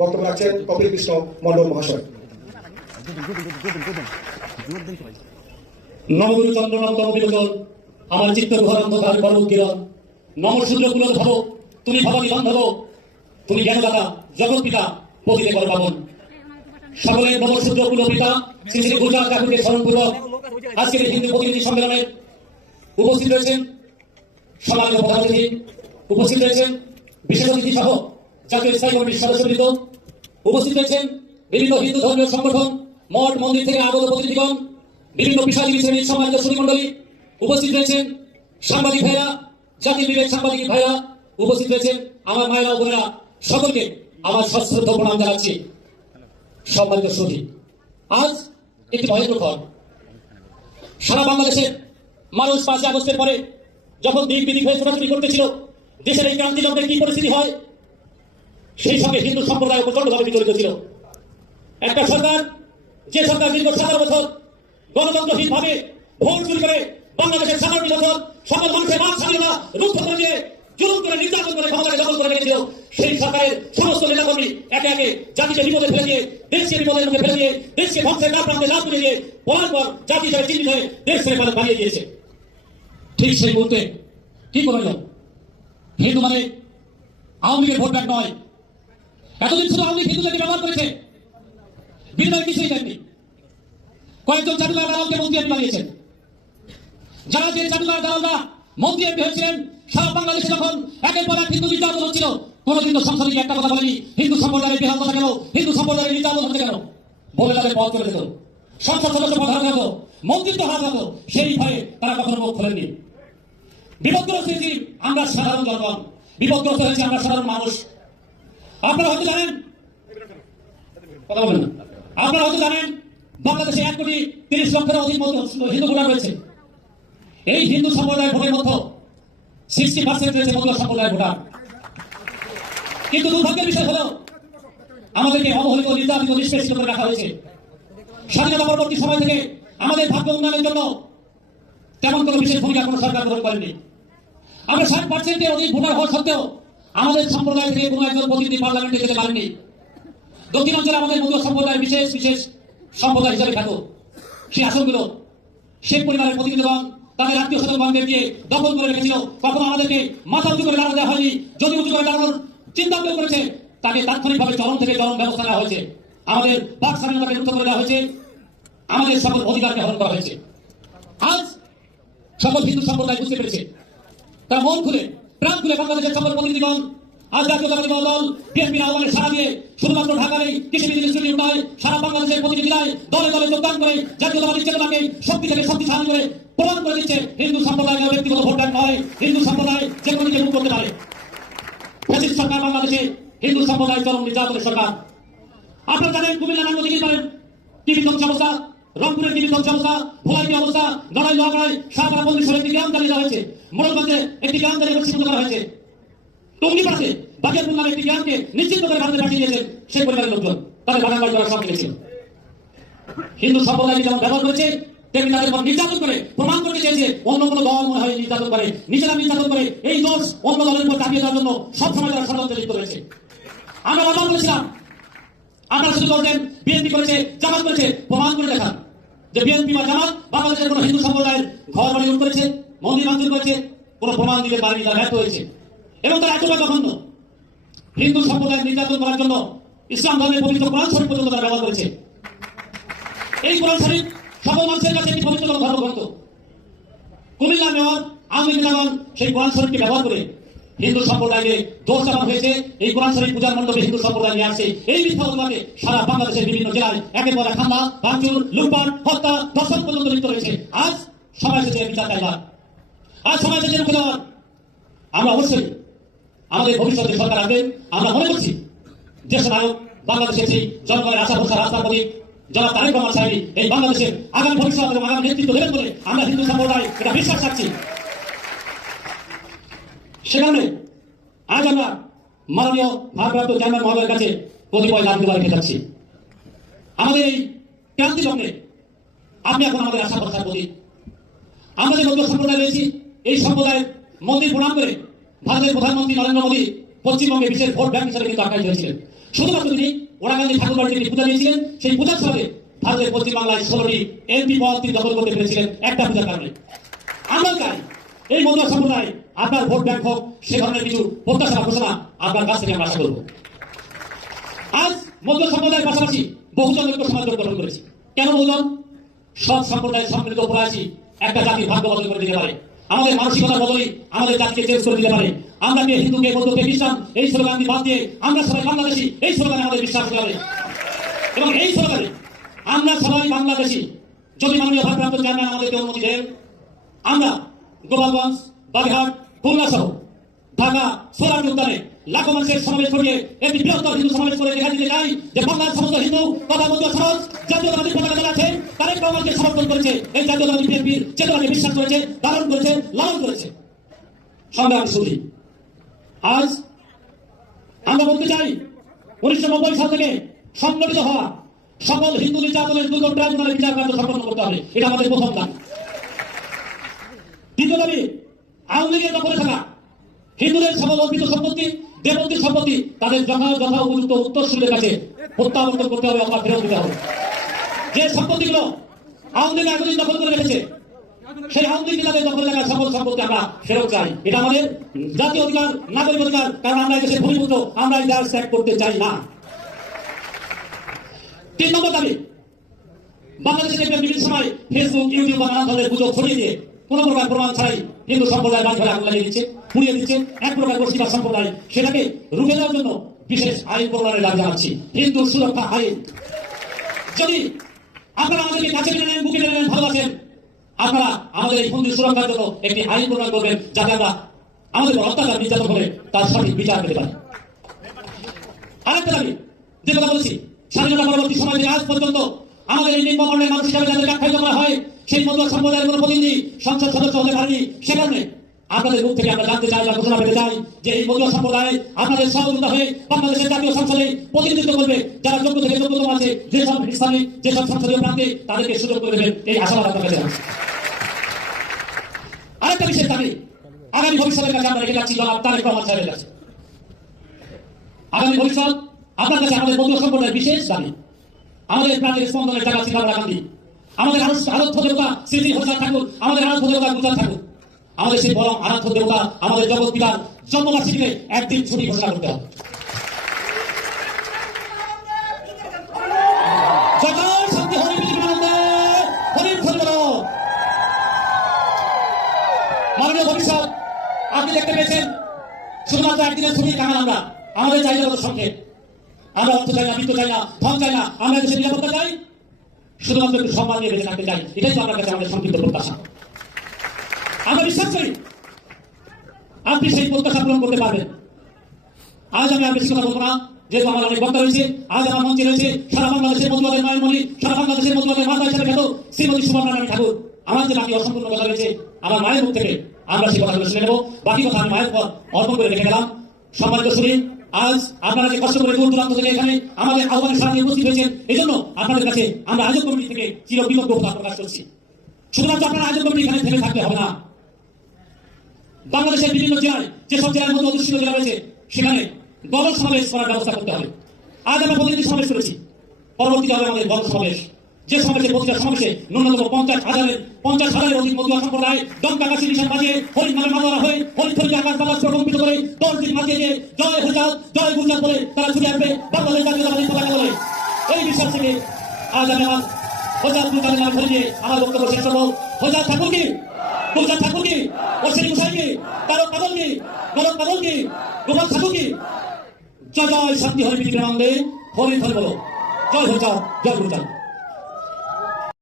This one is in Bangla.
বক্তব্য রাখছেন কপিল কৃষ্ণ মন্ডল মহাশয়। নবগুরু চন্দ্রনন্দন বিলোচন আমার চিত্ত ঘর অন্ধকার পরমকিরণ নমসূদ্র কুল ধব তুমি ভবানী বান্ধব তুমি জ্ঞানদাতা জগৎ পিতা পতিতে কর পাবন সকলের নমসূদ্র কুল পিতা শ্রী শ্রী গুজরাট ঠাকুরকে স্মরণপূর্বক আজকের এই হিন্দু প্রতিনিধি সম্মেলনে উপস্থিত রয়েছেন সম্মানীয় প্রধান অতিথি, উপস্থিত রয়েছেন বিশেষ অতিথি সহ জাতীয় স্থায়ী কমিটির সদস্যবৃন্দ, উপস্থিত রয়েছেন বিভিন্ন হিন্দু ধর্মীয় সংগঠন, মঠ মন্দির থেকে আগত প্রতিনিধিগণ, বিভিন্ন পেশাজীবী শ্রেণীর সম্মানিত সুধীমণ্ডলী, উপস্থিত রয়েছেন সাংবাদিক ভাইরা, জাতীয় বিবেক সাংবাদিক ভাইরা, উপস্থিত রয়েছেন আমার মায়েরা ও বোনেরা, সকলকে আমার সশ্রদ্ধ প্রণাম জানাচ্ছি। সম্মানিত সুধী, আজ একটি ভয়ানক খবর। সারা বাংলাদেশের মানুষ 5 আগস্টের পরে যখন দিক বিদিক হয়ে ছোটাছুটি করতেছিল, দেশের এই ক্রান্তি লগ্নে কি পরিস্থিতি হয়, সেই সঙ্গে হিন্দু সম্প্রদায় প্রচন্ডভাবে বিচলিত ছিল। একটা সরকার, যে সরকার দীর্ঘ 17 বছর গণতন্ত্রহীনভাবে ভোট চুরি করে বাংলাদেশের 57 বছর সকল মানুষের বাক স্বাধীনতা রুদ্ধ করে দিয়ে জুলুম করে নির্যাতন করে ক্ষমতাকে দখল করে রেখেছিল, সেই সরকারের সমস্ত নেতাকর্মী একে একে জাতিকে বিপদে ফেলে দিয়ে, দেশকে বিপদের মুখে ফেলে দিয়ে, দেশকে ধ্বংসের দ্বার প্রান্তে লাভ করে দিয়ে পলার পর জাতি হিসেবে চিহ্নিত হয়ে দেশ ছেড়ে পালিয়ে দিয়েছে। ঠিক সেই মুহূর্তে কি করল? হিন্দু মানে আওয়ামী লীগের ভোট ব্যাংক নয়। এতদিন শুধু আওয়ামী লীগ হিন্দুদেরকে ব্যবহার করেছে, বিনিময়ে কিছুই দেননি। কয়েকজন চাটুকার দালালকে মন্ত্রী এমপি বানিয়েছেন। যারা যে চাটুকার দালালরা মন্ত্রী এমপি হয়েছিলেন, সারা বাংলাদেশে যখন একের পর এক হিন্দু নির্যাতন হচ্ছিল, কোনোদিন তো সংসদে একটা কথা বলেনি হিন্দু সম্প্রদায়ের বিহার কথা কেন, হিন্দু সম্প্রদায়ের নির্যাতন হচ্ছে কেন, বলে তাদের পথ করে দিত। সংসদ সদস্য পদ হারা যেত, মন্ত্রিত্ব হারা যেত, সেই ভয়ে তারা কখনো মুখ খোলেননি। বিপদগ্রস্ত হয়েছি আমরা সাধারণ জনগণ, বিপদগ্রস্ত হয়েছে আমরা সাধারণ মানুষ। আপনারা হয়তো জানেন, কথা বলেন না, আপনারা হয়তো জানেন বাংলাদেশে 1,30,00,000-এর অধিক হিন্দু ভোটার রয়েছে। এই হিন্দু সম্প্রদায়ের ভোটের মধ্যে 60% রয়েছে মতুয়া সম্প্রদায়ের ভোটার। কিন্তু দুর্ভাগ্যের বিষয় হলো আমাদেরকে অবহেলিত, নির্যাতিত, নিষ্পেষিত করে রাখা হয়েছে। স্বাধীনতা পরবর্তী সময় থেকে আমাদের ভাগ্য উন্নয়নের জন্য তেমন কোনো বিশেষ ভূমিকা কোনো সরকার গ্রহণ করেনি। আমরা 60%-এর অধিক ভোটার হওয়া সত্ত্বেও আমাদের সম্প্রদায় থেকে কোনো একজন প্রতিনিধি পার্লামেন্টে যেতে পারেনি। দক্ষিণাঞ্চলে আমাদের মতুয়া সম্প্রদায়ের বিশেষ বিশেষ সম্প্রদায় হিসেবে খ্যাত সেই আসনগুলো শেখ পরিবারের প্রতিনিধিগণ তাদের আত্মীয় স্বজনগণদের দিয়ে দখল করে রেখেছিল। কখনো আমাদেরকে মাথা উঁচু করে দাঁড়ানো দেওয়া হয়নি। যদি উঁচু করে দাঁড়ানোর চিন্তা কেউ করেছে, তাকে তাৎক্ষণিকভাবে চরম থেকে চরম ব্যবস্থা নেওয়া হয়েছে। আমাদের বাক স্বাধীনতাকে রুদ্ধ করে দেওয়া হয়েছে, আমাদের সকল অধিকারকে হরণ করা হয়েছে। আজ সকল হিন্দু সম্প্রদায় বুঝতে পেরেছে, তারা মন খুলে প্রাণ খুলে বাংলাদেশের সকল প্রতিনিধিগণ আজ জাতীয়তাবাদী দল বিএনপির আহ্বানে সাড়া দিয়ে শুধুমাত্র ঢাকার এই কৃষি ইনস্টিটিউট নয়, সারা বাংলাদেশের প্রতিটি জেলায় দলে দলে যোগদান করে জাতীয়তাবাদী চেতনাকে শক্তি থেকে শক্তিশালী করে প্রমাণ করে দিচ্ছে হিন্দু সম্প্রদায় ব্যক্তিগত ভোট ব্যাংক নয়, হিন্দু সম্প্রদায় যে কোনো মুখ করতে পারে। ফ্যাসিস্ট সরকার বাংলাদেশে হিন্দু সম্প্রদায় চরম নির্যাতনের সরকার। আপনারা জানেন কুমিল্লা নাঙ্গলকোট করেন টিভি ধ্বংস অবস্থা, রংপুরের টিভি ধ্বংস অবস্থা, ভোলাই অবস্থা, নড়াই লোহাগড়াই সাহাপাড়া পল্লীশ্বরে একটি গ্রাম চালিয়ে দেওয়া হয়েছে, মোড়লগঞ্জে একটি গ্রাম চালিয়ে প্রতিষ্ঠিত করা হয়েছে, টঙ্গিপাড়াতে বাগেরপুর নামে একটি গ্রামকে নিশ্চিত করে ভারতে পাঠিয়ে দিয়েছেন সেই পরিবারের লোকজন, তাদের বাগান বাড়ি করার সব দিয়েছিল। হিন্দু সম্প্রদায়কে যেমন ব্যবহার করেছে, তেমনি তাদের উপর নির্যাতন করে প্রমাণ করতে চেয়েছে অন্য কোনো দল মনে হয় নির্যাতন করে, নিজেরা নির্যাতন করে এই দোষ অন্য দলের উপর চাপিয়ে দেওয়ার জন্য সবসময় তারা ষড়যন্ত্রে লিপ্ত রয়েছে। আমরা বারবার বলেছিলাম, আপনারা শুধু বলতেন বিএনপি করেছে, জামাত করেছে, প্রমাণ করে দেখান যে বিএনপি বা জামাত বাংলাদেশের কোনো হিন্দু সম্প্রদায়ের ঘর বাড়ি লুট করেছে, মন্দির ভাঙচুর করেছে, কোনো প্রমাণ দিতে পারেনি, তারা ব্যর্থ হয়েছে। এবং তারা এতটা জঘন্য হিন্দু সম্প্রদায়ের নির্যাতন করার জন্য ইসলাম ধর্মের পবিত্র কোরআন শরীফ পর্যন্ত তারা ব্যবহার করেছে। এই কোরআন শরীফ সকল মানুষের কাছে একটি পবিত্র ধর্মগ্রন্থ। কুমিল্লা মেয়র আওয়ামী নেতাগণ সেই কোরআন শরীফকে ব্যবহার করে হিন্দু সম্প্রদায়কে দোষ চাপানো হয়েছে। এই কোরআন শরীফ পূজার মণ্ডপে হিন্দু সম্প্রদায় নিয়ে আসছে। এই মিথ্যা অপবাদে সারা বাংলাদেশের বিভিন্ন জেলায় একের পর এক হামলা, ভাঙচুর, লুটপাট, হত্যা, ধর্ষণ পর্যন্ত লিপ্ত রয়েছে। আজ সময় এসেছে বিচার চাইবার, আজ সময় এসেছে রুখে দেওয়ার। আমরা অবশ্যই আমাদের ভবিষ্যতে সরকার আসবে, আমরা মনে করছি দেশ নায়ক বাংলাদেশের সেই জনগণের আশা ভরসা রাস্তার প্রতীক জনাব তারেক রহমান সাহেব এই বাংলাদেশের আগামী ভবিষ্যৎ এবং আগামী নেতৃত্ব দেবেন বলে আমরা হিন্দু সম্প্রদায় এটা বিশ্বাস রাখছি। সেখানে আজ আমরা মাননীয় ভারপ্রাপ্ত চেয়ারম্যান মহোদয়ের কাছে কতিপয় লাভ রেখে যাচ্ছি। আমাদের এই ক্রান্তি লগ্নে আপনি এখন আমাদের আশা ভরসার প্রতীক। আমরা যে নতুন সম্প্রদায় রয়েছি, এই সম্প্রদায়ের মন্দির প্রণাম করে ভারতের প্রধানমন্ত্রী নরেন্দ্র মোদী পশ্চিমবঙ্গে বিশেষ ভোট ব্যাংক হিসাবে কিন্তু আখ্যায়িত হয়েছিলেন। শুধুমাত্র তিনি ওরাকান্দি ঠাকুরবাড়িতে তিনি পূজা দিয়েছিলেন, সেই পূজার সাথে ভারতের পশ্চিমবাংলায় 16টি এমপি পদ তিনি দখল করতে পেরেছিলেন একটা পূজার কারণে। আমরা চাই এই মতুয়া সম্প্রদায় আপনার ভোট ব্যাংক হোক, সে ধরনের কিছু প্রত্যাশা ঘোষণা আপনার কাছ থেকে আমরা আশা করব। আজ মতুয়া সম্প্রদায়ের পাশাপাশি বহুজন ঐক্য সমাজ গঠন করেছি। কেন বহুজন? সব সম্প্রদায়ের সম্মিলিত প্রয়াসই একটা জাতির ভাগ্য বদল করে দিতে পারে, আমাদের মানসিকতা বদলই আমাদের জাতিকে চেঞ্জ করে দিতে পারে। আমরা কে হিন্দু, কে বৌদ্ধ, কে খ্রিস্টান, এই স্লোগান বাদ দিয়ে আমরা সবাই বাংলাদেশি, এই স্লোগানে আমাদের বিশ্বাস হবে এবং এই স্লোগানে আমরা সবাই বাংলাদেশি। যদি মাননীয় ভারপ্রাপ্ত চেয়ারম্যান আমাদেরকে অনুমতি দেন, আমরা গোপালগঞ্জ, বাগেরহাট, খুলনা সহ ঢাকা, সোহরাওয়ার্দী উদ্যানে লাখো মানুষের সমাবেশ করিয়ে একটি বৃহত্তর হিন্দু সমাবেশ করে দেখা দিতে চাই যে বাংলার সমস্ত হিন্দু তথা মতুয়া সমাজ জাতীয়তাবাদী পতাকা চালাচ্ছে, তারেক রহমানকে সমর্থন করেছে, এই জাতীয়তাবাদী বিএনপির চেতনাকে বিশ্বাস করেছে, ধারণ করেছে, লালন করেছে। সংগ্রাম শুধু আজ আমরা বলতে চাই 1990 সাল থেকে সংগঠিত হওয়া সকল হিন্দু নির্যাতনের দুর্গ ট্রাইব্যুনালের বিচার কার্য সম্পন্ন করতে হবে, এটা আমাদের প্রথম দাবি। দ্বিতীয় দাবি, আওয়ামী লীগের দখলে থাকা হিন্দুদের সকল অর্পিত সম্পত্তি, দেবন্তীর সম্পত্তি তাদের যথা উপযুক্ত উত্তরসূরিদের কাছে প্রত্যাবর্তন করতে হবে, আমরা ফেরত দিতে হবে। যে সম্পত্তিগুলো আওয়ামী লীগ এতদিন দখল করে রেখেছে, সেই আওয়ামী লীগ তাদের দখলে থাকা সকল সম্পত্তি আমরা ফেরত চাই, এটা আমাদের জাতীয় অধিকার, নাগরিক অধিকার। কারণ আমরা দেশের ভূমিপুত্র, আমরা এই দেশ ত্যাগ করতে চাই না। 3 নম্বর দাবি, বাংলাদেশে দেখবেন বিভিন্ন সময় ফেসবুক, ইউটিউব বা নানা ধরনের গুজব ছড়িয়ে দিয়ে কোন প্রকার প্রমাণ ছাড়াই হিন্দু সম্প্রদায় বাড়ি ঘরে আগুন লাগিয়ে দিচ্ছে, পুড়িয়ে দিচ্ছে, এক প্রকার গোষ্ঠীবাদ সম্প্রদায়। সেটাকে রুখে দেওয়ার জন্য বিশেষ আইন প্রণয়নের দাবি জানাচ্ছি, হিন্দু সুরক্ষা আইন। যদি আপনারা আমাদেরকে কাছে টেনে নেন, বুকে টেনে নেন, ভালোবাসেন, আপনারা আমাদের এই হিন্দু সুরক্ষার জন্য একটি আইন প্রণয়ন করবেন, যাতে আমরা আমাদের অত্যাচার নির্যাতন হবে তার সঠিক বিচার পেতে পারি। আরেকটা দাবি, যে কথা বলছি, স্বাধীনতা পরবর্তী সময় থেকে আজ পর্যন্ত আমাদের এই নিম্নবর্ণের মানুষ হিসাবে যাদের আখ্যায়িত করা হয়, সেই মতুয়া সম্প্রদায়ের কোন প্রতিনিধি সংসদ সদস্য হতে পারেনি। সে কারণে আপনাদের মুখ থেকে আমরা জানতে চাই বা ঘোষণা পেতে চাই যে এই মতুয়া সম্প্রদায় আপনাদের সহযোগিতা হয়ে বাংলাদেশের জাতীয় সংসদে প্রতিনিধিত্ব করবে, যারা যোগ্য থেকে যোগ্যতম আছে, যেসব স্থানে, যেসব সংসদীয় প্রান্তে তাদেরকে সুযোগ করে দেবেন, এই আশাবাদ আপনার কাছে আছে। আরেকটা বিশেষ দাবি, আগামী ভবিষ্যতের কাছে আমরা রেখে যাচ্ছি জনাব তারেক রহমান সাহেবের কাছে। আগামী ভবিষ্যৎ আপনার কাছে আমাদের মতুয়া সম্প্রদায়ের বিশেষ দাবি, আমাদের প্রাণের স্পন্দনের জায়গা ছিল গান্ধী, আমাদের আরাধ্য দেবতা শ্রী হোসেন ঠাকুর, আমাদের আরাধ্য দেবতা গুজরাট ঠাকুর, আমাদের সেই বরং আরাধ্য দেবতা আমাদের জগৎ পিতার জন্মবার্ষিকীতে একদিন ছুটি ঘোষণা করতে হবে। মাননীয় ভবিষ্যৎ আপনি দেখতে পেয়েছেন, শুধুমাত্র একদিনের ছুটি কাঙাল আমরা, আমাদের চাহিদা হলো সংক্ষেপ। আমরা অর্থ চাই না, বৃত্ত চাই না, ধন চাই না, আমরা দেশের নিরাপত্তা চাই, শুধুমাত্র একটু সম্মান নিয়ে বেঁচে থাকতে চাই। এটাই তো আপনার কাছে আমাদের সংক্ষিপ্ত প্রত্যাশা। আমরা বিশ্বাস করি আপনি সেই প্রত্যাশা পূরণ করতে পারবেন। আজ আমি আর বেশি কথা বলবো না, যেহেতু আমার অনেক বক্তা রয়েছে। আজ আমার মঞ্চে রয়েছে সারা বাংলাদেশের মতুয়াদের মায়ের মনি, সারা বাংলাদেশের মতুয়াদের মাতা হিসেবে খ্যাত শ্রীমতী সুবর্ণা রানী ঠাকুর। আমার যে বাকি অসম্পূর্ণ কথা রয়েছে, আমার মায়ের মুখ থেকে আমরা সেই কথাগুলো শুনে নেবো। বাকি কথা আমি মায়ের পর অর্পণ করে রেখে গেলাম। সম্মানিত শুনি, আজ আপনারা যে কষ্ট করে দূর দূরান্ত থেকে এখানে আমাদের আহ্বানের সামনে উপস্থিত হয়েছেন, এই জন্য আপনাদের কাছে আমরা আয়োজক কমিটি থেকে চিরকৃতজ্ঞতা প্রকাশ করছি। শুধুমাত্র আপনারা আয়োজক কমিটি এখানে থেমে থাকতে হবে না। বাংলাদেশের বিভিন্ন জেলায়, যেসব জেলার মধ্যে অধিষ্ঠিত জেলা রয়েছে, সেখানে দল সমাবেশ করার ব্যবস্থা করতে হবে। আজ আমরা প্রতিনিধি সমাবেশ করেছি, পরবর্তীতে হবে আমাদের দল সমাবেশ। যে সমাবেশে প্রতিটা সমাবেশে ন্যূনতম 50,000-এর অধিক মতুয়া সম্প্রদায় ডঙ্কা কাশি নিশান বাজিয়ে হরিণ নামে মাতোয়ারা হয়ে হরিণ আকাশ বাতাস প্রকম্পিত করে 10 দিন মাতিয়ে দিয়ে জয় হজাত, জয় গুজরাট বলে তারা ছুটে আসবে বাংলাদেশ জাতীয়তাবাদী পতাকা বলে। এই বিশ্বাস থেকে আজ আমি আমার হজাত গুজরাটের নামে ধরে দিয়ে আমার বক্তব্য শেষ করবো। হজাত ঠাকুর কি, গুজরাট ঠাকুর কি, অশ্বিনী গোসাই কি, তারক পাগল কি, গরক পাগল কি, গোপাল ঠাকুর কি, জয় জয় শান্তি হরি পৃথিবীর আনন্দে হরিণ বলো। জয় হজাত, জয় গুজরাট।